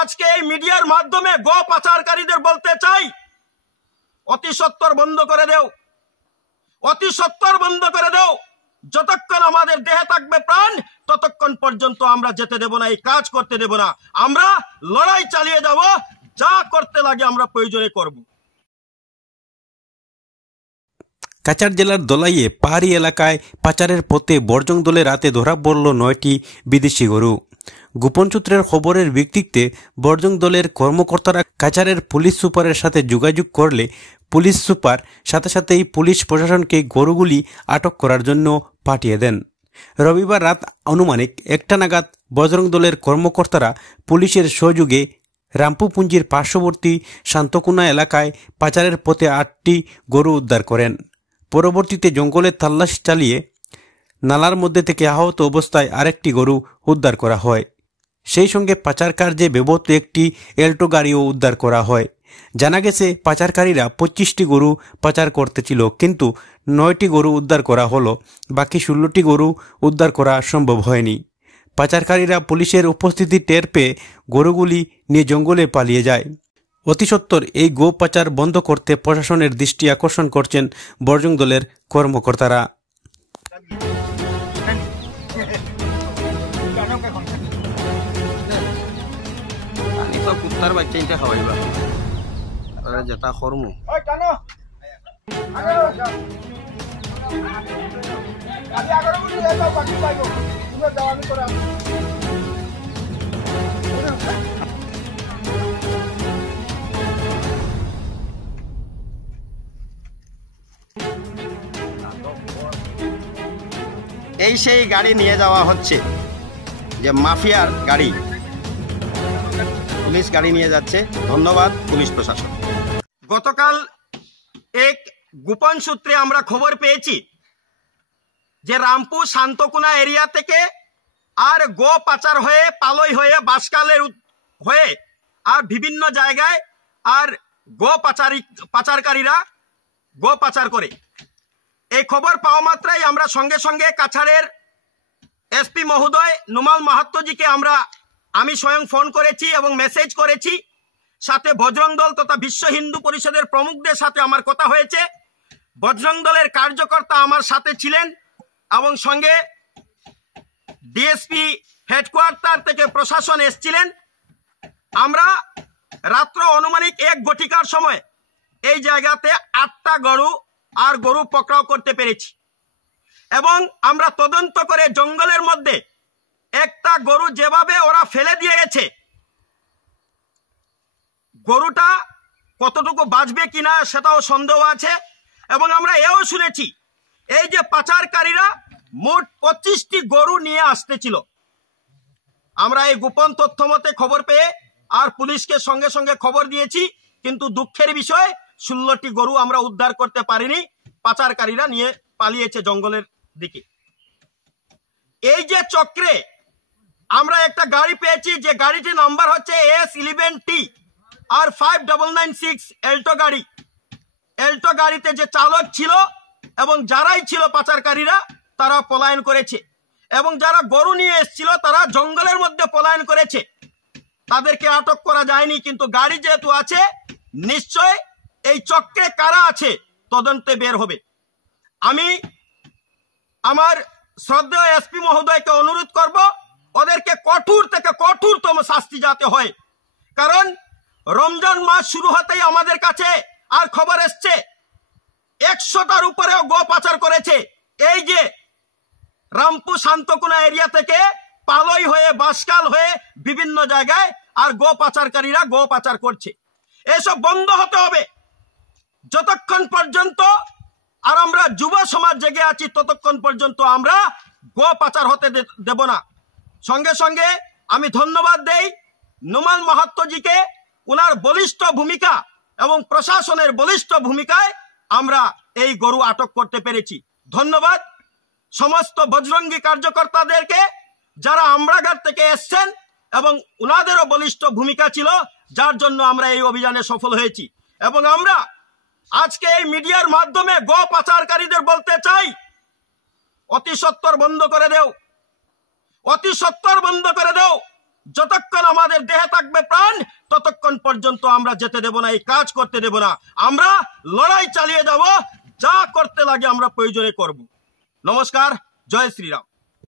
আজকে এই মিডিয়ার মাধ্যমে গো পাচারকারীদের বলতে চাই, অতি সত্বর বন্ধ করে দেও, অতি সত্বর বন্ধ করে দেও। যতক্ষণ আমাদের দেহে থাকবে প্রাণ ততক্ষণ পর্যন্ত আমরা যেতে দেব না, এই কাজ করতে দেব না। আমরা লড়াই চালিয়ে যাব, যা করতে লাগে আমরা প্রয়োজনে করব। কাছাড় জেলার দলাইয়ে পাহাড়ি এলাকায় পাচারের পথে বর্জং দলে রাতে ধরা পড়ল 9টি বিদেশি গরু। গোপন সূত্রের খবরের ভিত্তিতে বর্জং দলের কর্মকর্তারা কাছাড়ের পুলিশ সুপারের সাথে যোগাযোগ করলে পুলিশ সুপার সাথে সাথেই পুলিশ প্রশাসনকে গরুগুলি আটক করার জন্য পাঠিয়ে দেন। রবিবার রাত আনুমানিক 1টা নাগাদ বজরং দলের কর্মকর্তারা পুলিশের সহযোগে রামপুপুঞ্জির পার্শ্ববর্তী শান্তকুনা এলাকায় পাচারের পথে 8টি গরু উদ্ধার করেন। পরবর্তীতে জঙ্গলে তল্লাশি চালিয়ে নালার মধ্যে থেকে আহত অবস্থায় আরেকটি গরু উদ্ধার করা হয়। সেই সঙ্গে পাচার কার্যে ব্যবহৃত একটি এল্টো গাড়িও উদ্ধার করা হয়। জানা গেছে পাচারকারীরা 25টি গরু পাচার করতেছিল, কিন্তু 9টি গরু উদ্ধার করা হলো, বাকি 16টি গরু উদ্ধার করা সম্ভব হয়নি। পাচারকারীরা পুলিশের উপস্থিতি টের পেয়ে গরুগুলি নিয়ে জঙ্গলে পালিয়ে যায়। অতি সত্বর এই গো পাচার বন্ধ করতে প্রশাসনের দৃষ্টি আকর্ষণ করছেন বর্জং দলের কর্মকর্তারা। কুত্তার বাচ্চা ইনটা খাওয়াইবা যেটা কর্ম এই সেই গাড়ি নিয়ে যাওয়া হচ্ছে, যে মাফিয়ার গাড়ি, পুলিশ গাড়ি নিয়ে যাচ্ছে। ধন্যবাদ পুলিশ প্রশাসন। গতকাল এক গোপন সূত্রে আমরা খবর পেয়েছি যে রামপুর শান্তকুনা এরিয়া থেকে আর গো পাচার হয়ে পালই হয়ে বাসকালের হয়ে আর বিভিন্ন জায়গায় আর গো পাচারকারীরা গো পাচার করে। এই খবর পাওয়া মাত্রাই আমরা সঙ্গে সঙ্গে কাছাড়ের এসপি মহোদয় নুমাল মাহাত্তজিকে আমি স্বয়ং ফোন করেছি এবং মেসেজ করেছি। সাথে বজরং দল তথা বিশ্ব হিন্দু পরিষদের প্রমুখদের সাথে আমার কথা হয়েছে। বজরং দলের কার্যকর্তা আমার সাথে ছিলেন এবং সঙ্গে ডিএসপি হেডকোয়ার্টার থেকে প্রশাসন এসেছিলেন। আমরা রাত্র অনুমানিক 1 ঘটিকার সময় এই জায়গাতে 8টা গরু পকড়াও করতে পেরেছি এবং আমরা তদন্ত করে জঙ্গলের মধ্যে একটা গরু যেভাবে ওরা ফেলে দিয়ে গেছে, গরুটা কতটুকু বাঁচবে কিনা সেটাও সন্দেহ আছে। এবং আমরা এও শুনেছি এই যে পাচারকারীরা মোট 25টি গরু নিয়ে আসতেছিল। আমরা এই গোপন তথ্য মতে খবর পেয়ে আর পুলিশকে সঙ্গে সঙ্গে খবর দিয়েছি, কিন্তু দুঃখের বিষয় 16টি গরু আমরা উদ্ধার করতে পারিনি, পাচারকারীরা নিয়ে পালিয়েছে জঙ্গলের দিকে। এই যে চক্রে আমরা একটা গাড়ি পেয়েছি, যে গাড়িটির নাম্বার হচ্ছে S11T আর 5996 এল্টো গাড়ি। এল্টো গাড়িতে যে চালক ছিল এবং যারাই ছিল পাচারকারীরা তারা পলায়ন করেছে এবং যারা গরু নিয়ে এসেছিল তারা জঙ্গলের মধ্যে পলায়ন করেছে। তাদেরকে আটক করা যায়নি, কিন্তু গাড়ি যেহেতু আছে নিশ্চয় এই চক্রে কারা আছে তদন্তে বের হবে। আমি আমার শ্রদ্ধেয় এসপি মহোদয়কে অনুরোধ করব ওদেরকে কঠোর থেকে কঠোরতম শাস্তি যাতে হয়, কারণ রমজান মাস শুরু হতেই আমাদের কাছে আর খবর এসছে 100টার উপরেও গো পাচার করেছে। এই যে রামপুর শান্তকুনা এরিয়া থেকে পালই হয়ে বাসকাল হয়ে বিভিন্ন জায়গায় আর গো পাচারকারীরা গো পাচার করছে। এসব বন্ধ হতে হবে। যতক্ষণ পর্যন্ত আর আমরা যুব সমাজ জেগে আছি ততক্ষণ পর্যন্ত আমরা গো পাচার হতে দেব না। সঙ্গে সঙ্গে আমি ধন্যবাদ দেই নুমাল মাহাত্তজিকে, উনার বলিষ্ঠ ভূমিকা এবং প্রশাসনের বলিষ্ঠ ভূমিকায় আমরা এই গরু আটক করতে পেরেছি। ধন্যবাদ সমস্ত বজরঙ্গী কার্যকর্তাদেরকে যারা আমরাঘাট থেকে এসছেন এবং উনাদেরও বলিষ্ঠ ভূমিকা ছিল, যার জন্য আমরা এই অভিযানে সফল হয়েছি। এবং আমরা আজকে এই মিডিয়ার মাধ্যমে গো পাচারকারীদের বলতে চাই, অতি সত্বর বন্ধ করে দেও, অতি সত্বর বন্ধ করে দেও। যতক্ষণ আমাদের দেহে থাকবে প্রাণ ততক্ষণ পর্যন্ত আমরা যেতে দেব না, এই কাজ করতে দেব না। আমরা লড়াই চালিয়ে যাব, যা করতে লাগে আমরা প্রয়োজনে করব। নমস্কার, জয় শ্রীরাম।